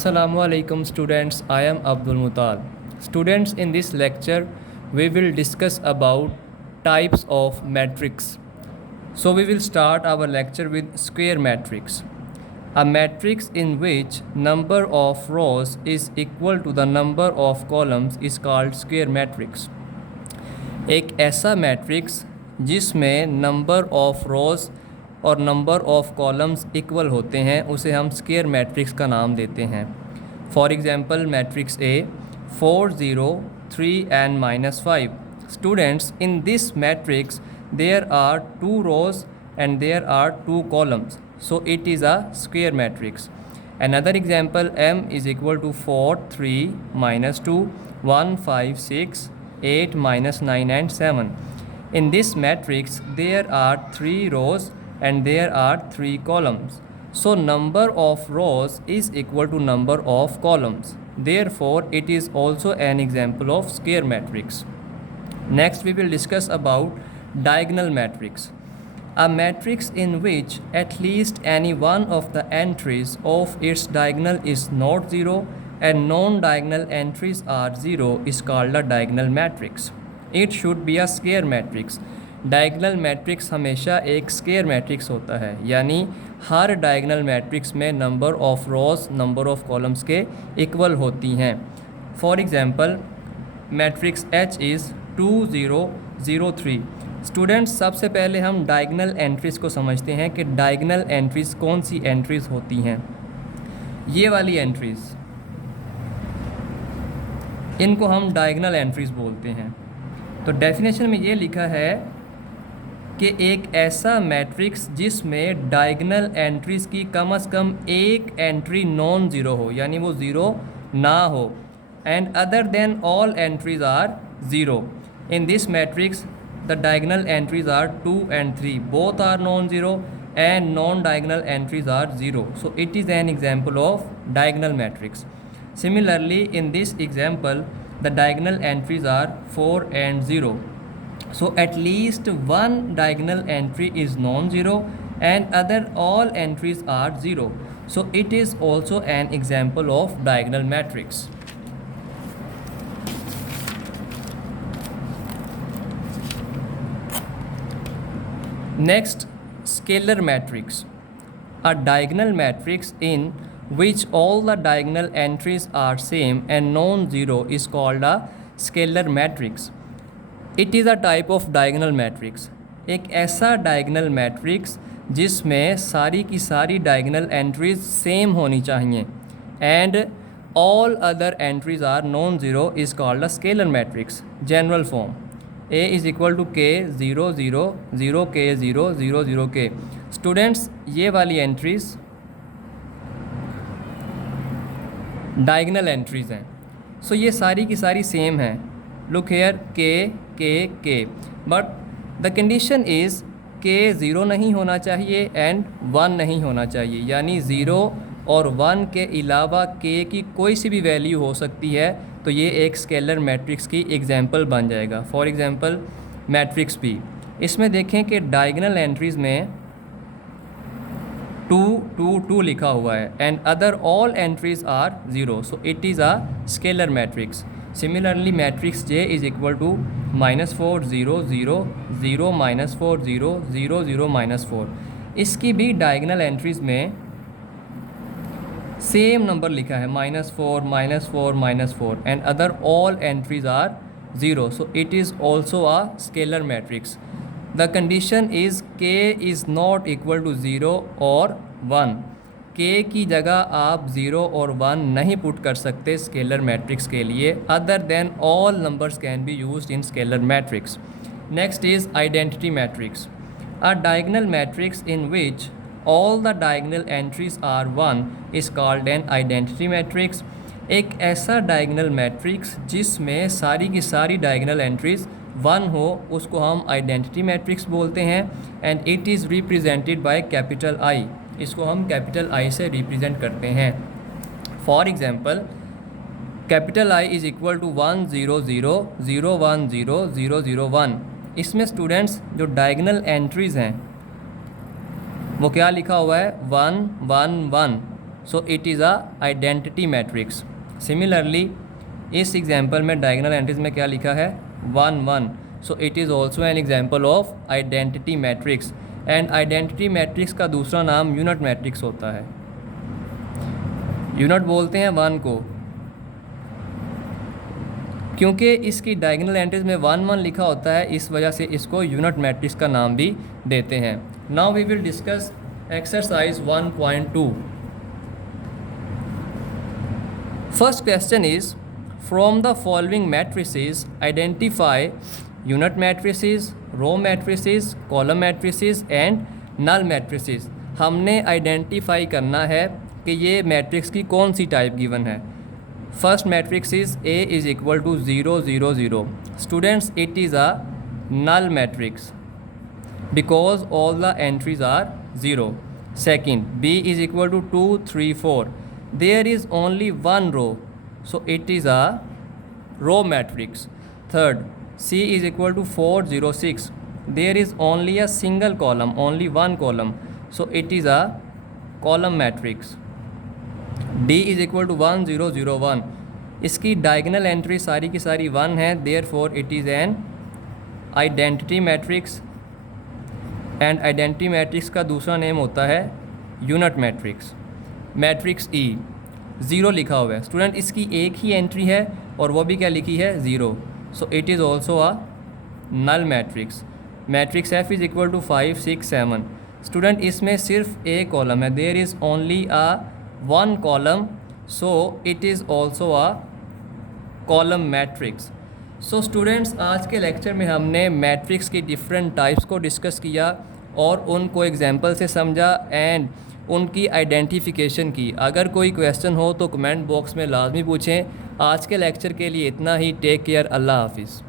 Assalamualaikum students, I am Abdul Mutal. Students, in this lecture we will discuss about types of matrix. So we will start our lecture with square matrix. A matrix in which number of rows is equal to the number of columns is called square matrix. एक ऐसा matrix जिसमें number of rows और number of columns equal होते हैं उसे हम square matrix का नाम देते हैं. For example matrix A 4 0 3 and -5. Students, in this matrix there are 2 rows and there are 2 columns, so it is a square matrix. Another example, m is equal to 4 3 -2 1 5 6 8 -9 and 7. In this matrix there are 3 rows and there are 3 columns. So number of rows is equal to number of columns. Therefore, it is also an example of square matrix. Next, we will discuss about diagonal matrix. A matrix in which at least any one of the entries of its diagonal is not zero and non-diagonal entries are zero is called a diagonal matrix. It should be a square matrix. Diagonal matrix हमेशा एक square matrix होता है, यानी हर diagonal matrix में number of rows number of columns के equal होती हैं. For example matrix H is 2 0 0 3. Students, सबसे पहले हम डायगनल एंट्रीज़ को समझते हैं कि डायगनल एंट्रीज़ कौन सी एंट्रीज़ होती हैं. ये वाली एंट्रीज़, इनको हम डायगनल एंट्रीज़ बोलते हैं. तो डेफिनेशन में ये लिखा है कि एक ऐसा मैट्रिक्स जिसमें डायगनल एंट्रीज़ की कम से कम एक एंट्री नॉन ज़ीरो हो, यानी वो ज़ीरो ना हो, and other than all entries are zero. In this matrix the diagonal entries are 2 and 3, both are non zero and non diagonal entries are zero. So it is an example of diagonal matrix. Similarly, in this example, the diagonal entries are 4 and 0. So at least one diagonal entry is non-zero and other all entries are 0. So it is also an example of diagonal matrix. Next, scalar matrix. A diagonal matrix in which all the diagonal entries are same and non-zero is called a scalar matrix. It is a type of diagonal matrix. एक ऐसा diagonal matrix जिसमें सारी की सारी diagonal entries same होनी चाहिए and all other entries are non-zero is called a scalar matrix. General form: A is equal to K 0 0 0 K 0 0 0 K. Students, ये वाली entries डायगनल एंट्रीज़ हैं. सो ये सारी की सारी सेम हैं. लुक हेयर, के के के, बट द कंडीशन इज़ के ज़ीरो नहीं होना चाहिए एंड 1 नहीं होना चाहिए, यानी ज़ीरो और 1 के अलावा के की कोई सी भी वैल्यू हो सकती है. तो ये एक स्केलर मैट्रिक्स की एग्जांपल बन जाएगा. फॉर एग्जांपल मैट्रिक्स बी, इसमें देखें कि डायगनल एंट्रीज़ में 2 2 2 लिखा हुआ है and other all entries are 0. So it is a scalar matrix. Similarly matrix J is equal to -4 0 0 0 -4 0 0 0 -4. इसकी भी डायगनल एंट्रीज़ में सेम नंबर लिखा है -4 -4 -4 and other all entries are 0. So it is also a scalar matrix. The condition is K is not equal to 0 और 1. K की जगह आप 0 और 1 नहीं पुट कर सकते स्केलर मैट्रिक्स के लिए. Other than all numbers can be used in scalar matrix. Next is identity matrix. A diagonal matrix in which all the diagonal entries are 1 is called an identity matrix. एक ऐसा diagonal matrix जिसमें सारी की सारी diagonal entries 1 हो, उसको हम identity matrix बोलते हैं and it is represented by capital I. इसको हम कैपिटल आई से रिप्रेजेंट करते हैं. For example capital I is equal to 1 0 0 0 1 0 0 0 1. इसमें स्टूडेंट्स जो डायगनल एंट्रीज़ हैं वो क्या लिखा हुआ है 1 1 1. सो it is a identity matrix. Similarly इस एग्जाम्पल में डायगोनल एंट्रीज में क्या लिखा है 1 1, सो it is also an example of identity matrix. And identity matrix का दूसरा नाम यूनिट मैट्रिक्स होता है। यूनिट बोलते हैं 1 को क्योंकि इसकी डायगोनल एंट्रीज में 1 1 लिखा होता है, इस वजह से इसको यूनिट मैट्रिक्स का नाम भी देते हैं। Now we will discuss exercise 1.2। First question is from the following matrices identify unit matrices, row matrices, column matrices and null matrices. हमने आइडेंटिफाई करना है कि ये मैट्रिक्स की कौन सी टाइप गिवन है। First matrix is A is equal to 0 0 0। Students it is a null matrix because all the entries are 0. Second, B is equal to 2 3 4. There is only one row, so it is a row matrix. Third, C is equal to 4 0 6. There is only a single column, only one column, so it is a column matrix. D is equal to 1 0 0 1. इसकी diagonal entry सारी की सारी 1 है, therefore it is an identity matrix. And identity matrix का दूसरा name होता है unit matrix. Matrix ई 0 लिखा हुआ है स्टूडेंट, इसकी एक ही एंट्री है और वो भी क्या लिखी है 0, so it is also a null matrix. Matrix F is equal to 5 6 7। Student इसमें सिर्फ एक कॉलम है, there is only a one column, so it is also a column matrix. So students आज के लेक्चर में हमने मैट्रिक्स की different types को डिस्कस किया और उनको एग्जांपल से समझा एंड उनकी आइडेंटिफिकेशन की। अगर कोई क्वेश्चन हो तो कमेंट बॉक्स में लाजमी पूछें। आज के लेक्चर के लिए इतना ही। टेक केयर, अल्लाह हाफिज़।